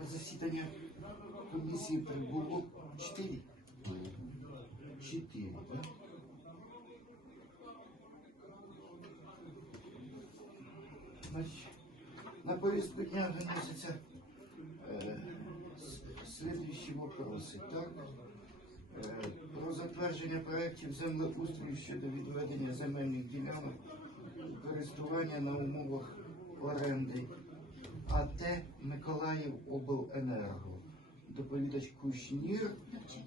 На засідання комісії прибуло чотири. Чотири, так? Значить, на повестку дня виносяться е, слідуючі вопроси, так? Е, Про затвердження проєктів землеустрою щодо відведення земельних ділянок користування на умовах оренди АТ Миколаїв Обленерго. Доповідач Кушнір,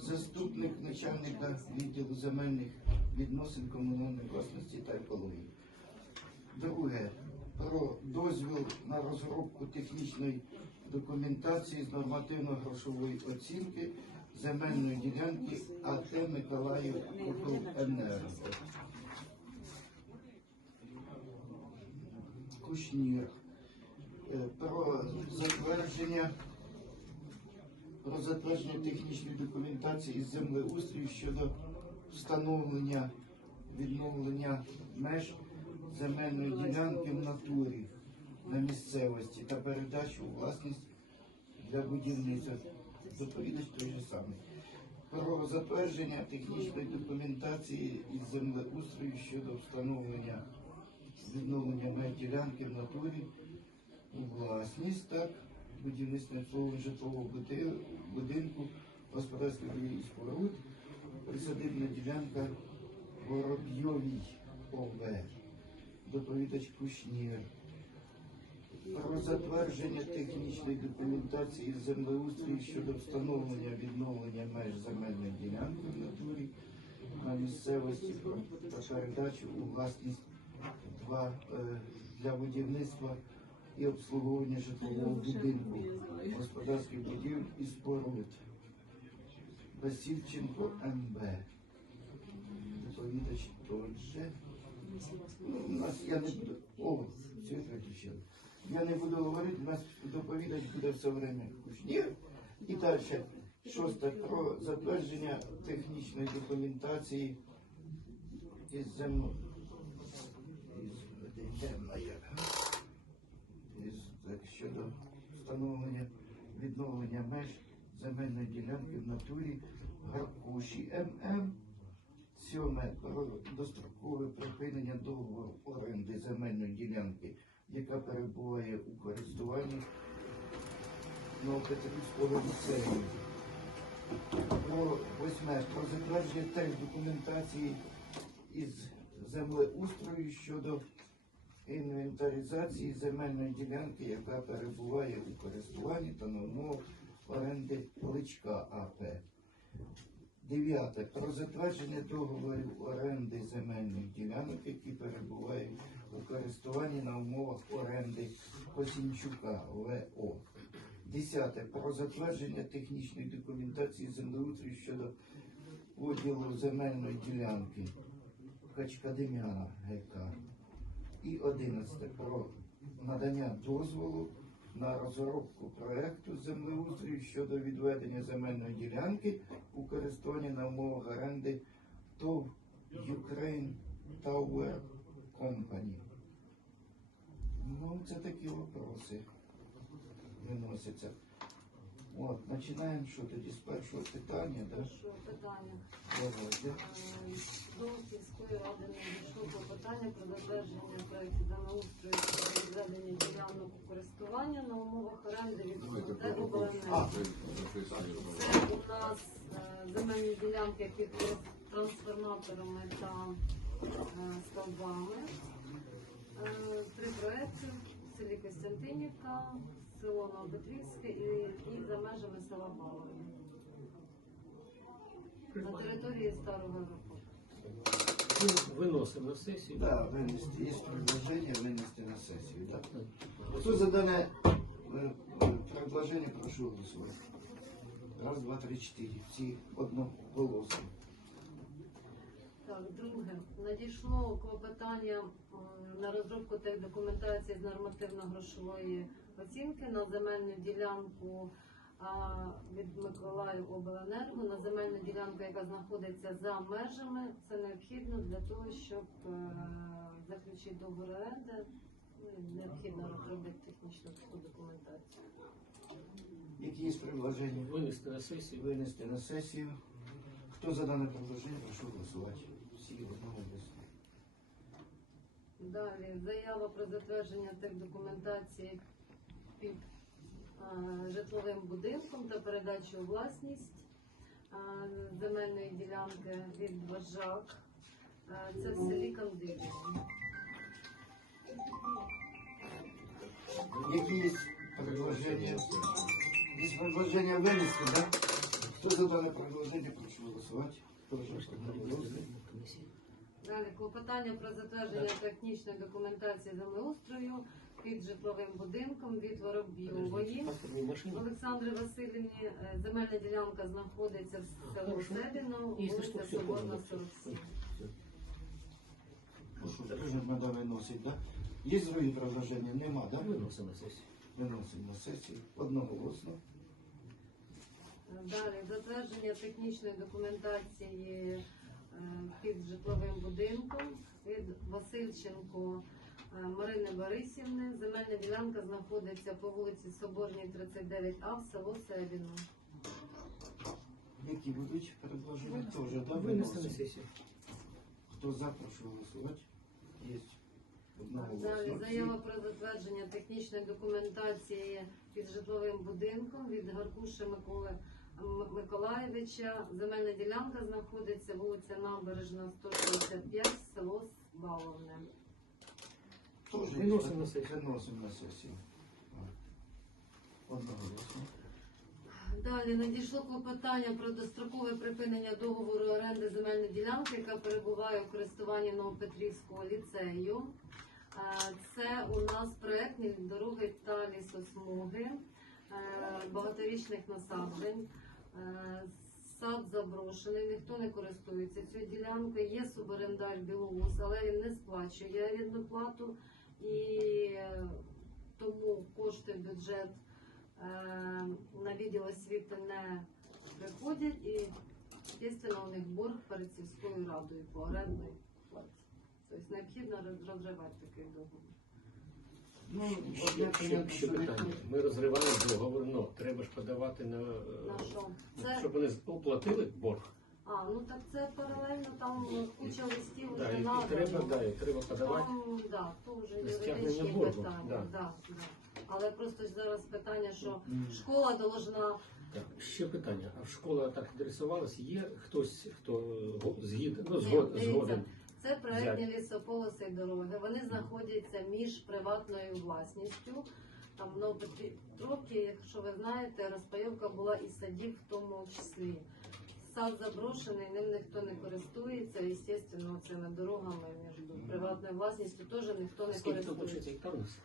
заступник начальника відділу земельних відносин комунальної власності та екології. Друге, про дозвіл на розробку технічної документації з нормативно-грошової оцінки земельної ділянки АТ Миколаїв Обленерго. Кушнір. Е, Про затвердження про затвердження технічної документації із землеустрою щодо встановлення відновлення меж земельної ділянки в натурі на місцевості та передачу у власність для будівництва. Доповідач той же самий. Про затвердження технічної документації із землеустрою щодо встановлення відновлення меж ділянки в натурі власність, так, будівництва обслуговування житлового будинку, господарських споруд, присадибна ділянка Воробйовій ОВ, доповідач Кушнір. Про затвердження технічної документації з землеустрою щодо встановлення відновлення меж земельної ділянки в натурі на місцевості про- передачу у власність е, для будівництва і обслуговування житлового будинку, господарських будівель і споруд. Васильченко МБ. Доповідач той же. Ну, у нас я не буду. О, світ виключили. Я не буду говорити, у нас доповідач буде все время кушнір. І далі. Шосте про затвердження технічної документації. Із земної. Щодо встановлення відновлення меж земельної ділянки в натурі Гаркуші ММ. Сьоме дострокове припинення договору оренди земельної ділянки, яка перебуває у користуванні Новопетрівського ліцею. Про восьме про затвердження теж документації із землеустрою щодо інвентаризації земельної ділянки, яка перебуває у користуванні та на умовах оренди Личка АП. Дев'яте. Про затвердження договорів оренди земельних ділянок, які перебувають у користуванні на умовах оренди Косінчука ВО. Десяте. Про затвердження технічної документації землеустрою щодо поділу земельної ділянки Качкадем'яна ГК. І одинадцяте. Про надання дозволу на розробку проекту землеустрою щодо відведення земельної ділянки у користуванні на умовах оренди ТОВ Ukraine Tower Company. Ну, це такі вопроси виносяться. От, починаємо що тоді з першого питання, да? Перше питання. Давайте. Е, До сільської ради надійшло клопотання про затвердження проєкту землеустрою відведення ділянок у користування на умовах оренди від ОТЕ Це у нас е, земельні ділянки під трансформаторами та е, стовбами. Е, Три проекти в селі Костянтинівка, село Новопетрівське і, і за межами села Балові. На території старого. Виносимо на сесію. Да, винести. Є предложення винести на сесію, да? Хто за дане е, е, прошу голосувати. Раз, два, три, чотири. Всі одноголосно. Так, друге, надійшло клопотання м, на розробку тех документації з нормативно-грошової оцінки на земельну ділянку від Миколаїв Обленерго, на земельну ділянку, яка знаходиться за межами. Це необхідно для того, щоб е, заключити договор оренди. Ну, Необхідно розробити технічну таку документацію. Які є предложення? Винести на сесію. Винести на сесію. Хто за дане предложення, прошу голосувати. Всі одного голосу. Далі заява про затвердження техдокументації під житловим будинком та передачу у власність а, земельної ділянки від Бажак. Це в селі Кандилів. Які є предложення? Є предложення винести, да? Хто за дане предложення, прошу голосувати. Далі клопотання про затвердження технічної документації землеустрою під житловим будинком від Воробйової. Олександри Васильівні е, земельна ділянка знаходиться в село. Себіно, вулиця Соборна, 47. Прошу, теж треба? Є другі предложення? Нема, да? Виносимо на сесію. Виносимо на сесію. Одноголосно. Далі затвердження технічної документації е, під житловим будинком від Васильченко Марини Борисівни. Земельна ділянка знаходиться по вулиці Соборній, 39А в село Себіно. Які будуть предложення? Теж, да? Винести на сесію. Хто за, прошу голосувати. Є. Далі заява про затвердження технічної документації під житловим будинком від Гаркуша Миколи М- Миколаєвича. Земельна ділянка знаходиться вулиця Набережна 165, село Баловне. Виносимо на сесію. Виносимо на сесію. Одноголосно. Далі надійшло клопотання про дострокове припинення договору оренди земельної ділянки, яка перебуває у користуванні Новопетрівського ліцею. Це у нас проектні дороги та лісосмуги, е, багаторічних насаджень. Е, Сад заброшений, ніхто не користується цією ділянкою. Є суборендар Білоус, але він не сплачує рідну плату і тому кошти в бюджет е, на відділ освіти не приходять і, звісно, у них борг перед сільською радою по орендній платі. Тобто необхідно розривати такий договір. Ну, Ще, ще, ще питання. Ми розриваємо договор, але треба ж подавати на, е, На що? Щоб вони оплатили борг. А, ну так це паралельно, там куча листів Да, вже і, і надано. треба, да, і треба подавати. Там, да, то вже Стягнення юридичні боргу, питання. да. Да, да. Але просто ж зараз питання, що Мгм. школа должна Так, ще питання. А школа так інтересувалась? Є хтось, хто е, го- згіден, ну, Ні, згод, дивіться. згоден? Це проектні лісополоси і дороги. Вони знаходяться між приватною власністю. Там в Новопетровці, якщо ви знаєте, розпайовка була і садів в тому числі. Сад заброшений, ним ніхто не користується. І, звісно, цими дорогами між приватною власністю теж ніхто не Скільки тут користується. гектар у нас?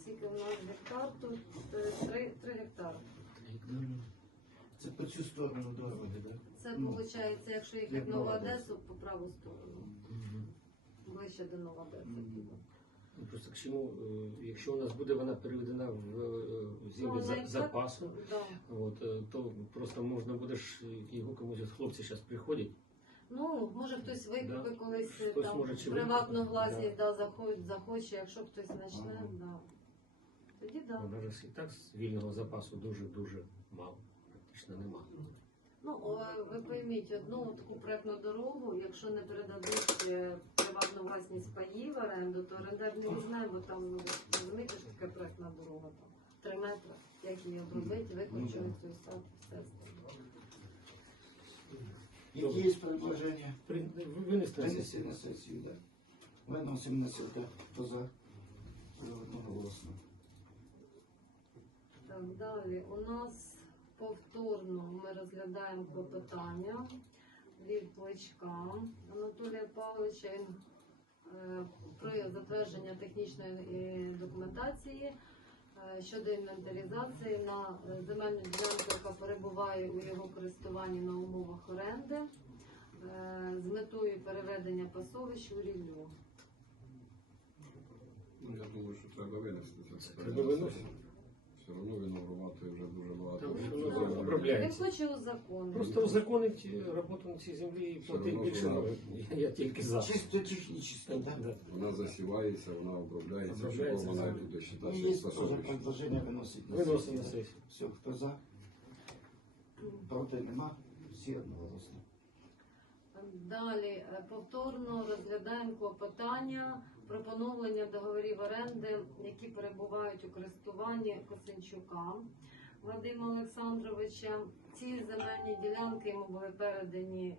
Скільки в нас гектар тут? Е, Три, три гектари. Це по цю сторону дороги, да? Це Ну, виходить, якщо їхати як в Нову Нова Одесу, по праву сторону. Ближче до Нової Одеси. Мгм. Ну, Просто к чому, е, якщо у нас буде вона переведена в е, землі за- запасу, Да. от, е, то просто можна буде ж його комусь от хлопці зараз приходять. Ну, може хтось викупить Да. колись Хтось там приватну власність, да. захоче, захоче, якщо хтось почне, Ага. да. Тоді да. Вона ж і так з вільного запасу дуже-дуже мало, практично нема. Ну, ви пойміть, одну таку проектну дорогу, якщо не передадуть е, приватну власність паї в оренду, то орендар не візьме, бо там, ну, розумієте, що таке проектна дорога там. Три метри, як її обробити, викончують цей сад, все. Які є предложення? Винести на сесію. на сесію, да? Виносимо на сесію, так? Хто за? Одноголосно. Так, далі у нас повторно ми розглядаємо клопотання від Плечка Анатолія Павловича е, про затвердження технічної е, документації е, щодо інвентаризації на земельну ділянку, яка перебуває у його користуванні на умовах оренди з метою переведення пасовищ у ріллю. Ну, я думаю, що треба винести Треба виносити. Все одно він обривати вже дуже багато. Там років. вже воно обробляє. Просто узаконить роботу на цій землі і Все платить одно більше. вона- ну, Я тільки за. Чисто технічно, так? Да. Вона засівається, вона обробляється, Обробляється, вона буде І вважати, є що на Виносимо на сесію. сесію. Все, хто за? Проти нема, всі одноголосно. Далі е, повторно розглядаємо клопотання про поновлення договорів оренди, які перебувають у користуванні Косинчука Вадима Олександровича. Ці земельні ділянки йому були передані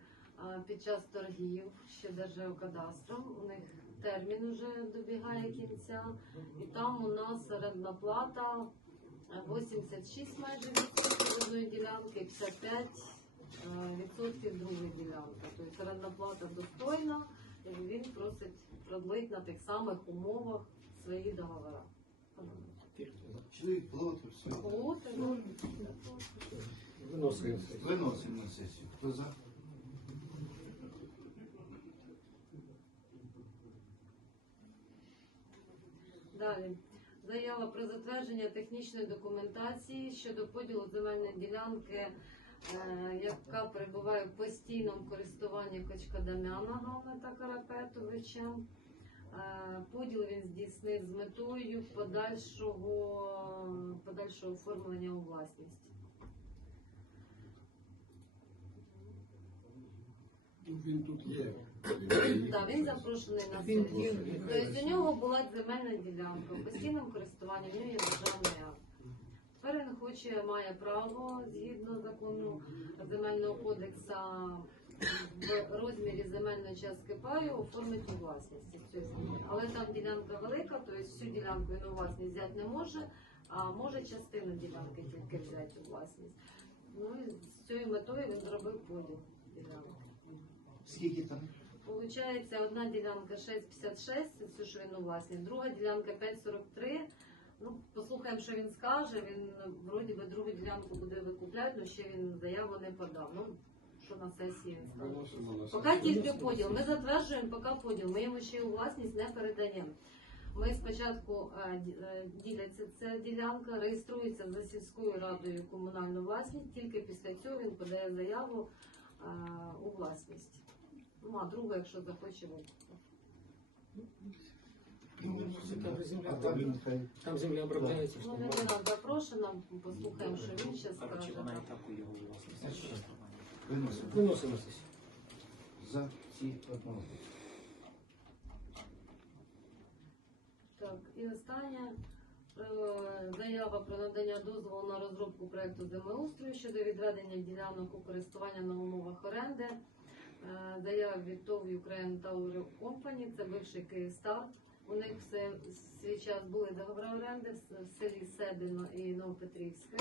під час торгів ще Держгеокадастром. У них термін вже добігає кінця, і там у нас орендна плата е, 86 майже відсотків одної ділянки, 55 е, відсотків другої ділянки. Тобто орендна плата достойна, і він просить продлити на тих самих умовах свої договори. Чоловік плоти, Виносимо. Сесію. Хто за? Далі. Заява про затвердження технічної документації щодо поділу земельної ділянки, яка перебуває в постійному користуванні Кочкадамяна Гамлета Карапетовича. Е, Поділ він здійснив з метою подальшого, подальшого оформлення у власність. Він тут є. Так, він запрошений на Він- Тобто у нього була земельна ділянка в постійному користуванні, в нього є державний акт. Тепер має право згідно закону земельного кодексу в розмірі земельної частки паю оформити у власність. Але там ділянка велика, тобто всю ділянку він у власність взяти не може, а може частину ділянки тільки взяти у власність. Ну і з цією метою він зробив поділ ділянки. Скільки там? Получається, одна ділянка 6,56, це що він у власні, друга ділянка 5,43. Ну, послухаємо, що він скаже. Він вроді би другу ділянку буде викупляти, але ще він заяву не подав. Ну, що на сесії він скаже. Поки тільки поділ. Ми затверджуємо поки поділ. Ми йому ще й у власність не передаємо. Ми спочатку е, е, діляться ця ділянка, реєструється за сільською радою комунальну власність. Тільки після цього він подає заяву е, у власність. Ну, а другу, якщо захоче, викупити. Ну, Там земля, обробляється. Ну. Людмила запрошена, послухаємо, що він ще скаже. вона. Виносимо. Сесію. За всі одного. Так, і остання е, заява про надання дозволу на розробку проекту землеустрою щодо відведення ділянок у користування на умовах оренди. Е, Заява від ТОВ Ukraine Tower Company, це бивший Київстар. У них все свій час були договори оренди в селі Седино і Новопетрівське.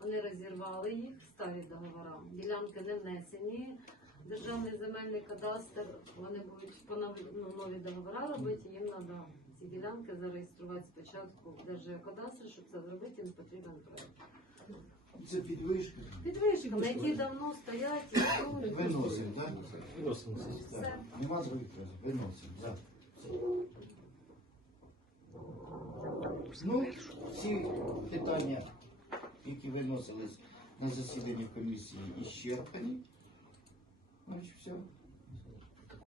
Вони розірвали їх, старі договори. Ділянки не внесені. Державний земельний кадастр, вони будуть по нові, ну, нові договори робити, їм треба ці ділянки зареєструвати спочатку в Держгеокадастрі, щоб це зробити, їм потрібен проект. Це підвишка. Підвищиками, які давно стоять і. Виносимо, так? Виносимо. Все. Нема других. Виносимо. За. Ну, всі питання, які виносились на засіданні комісії, іщерпані. Значить, все.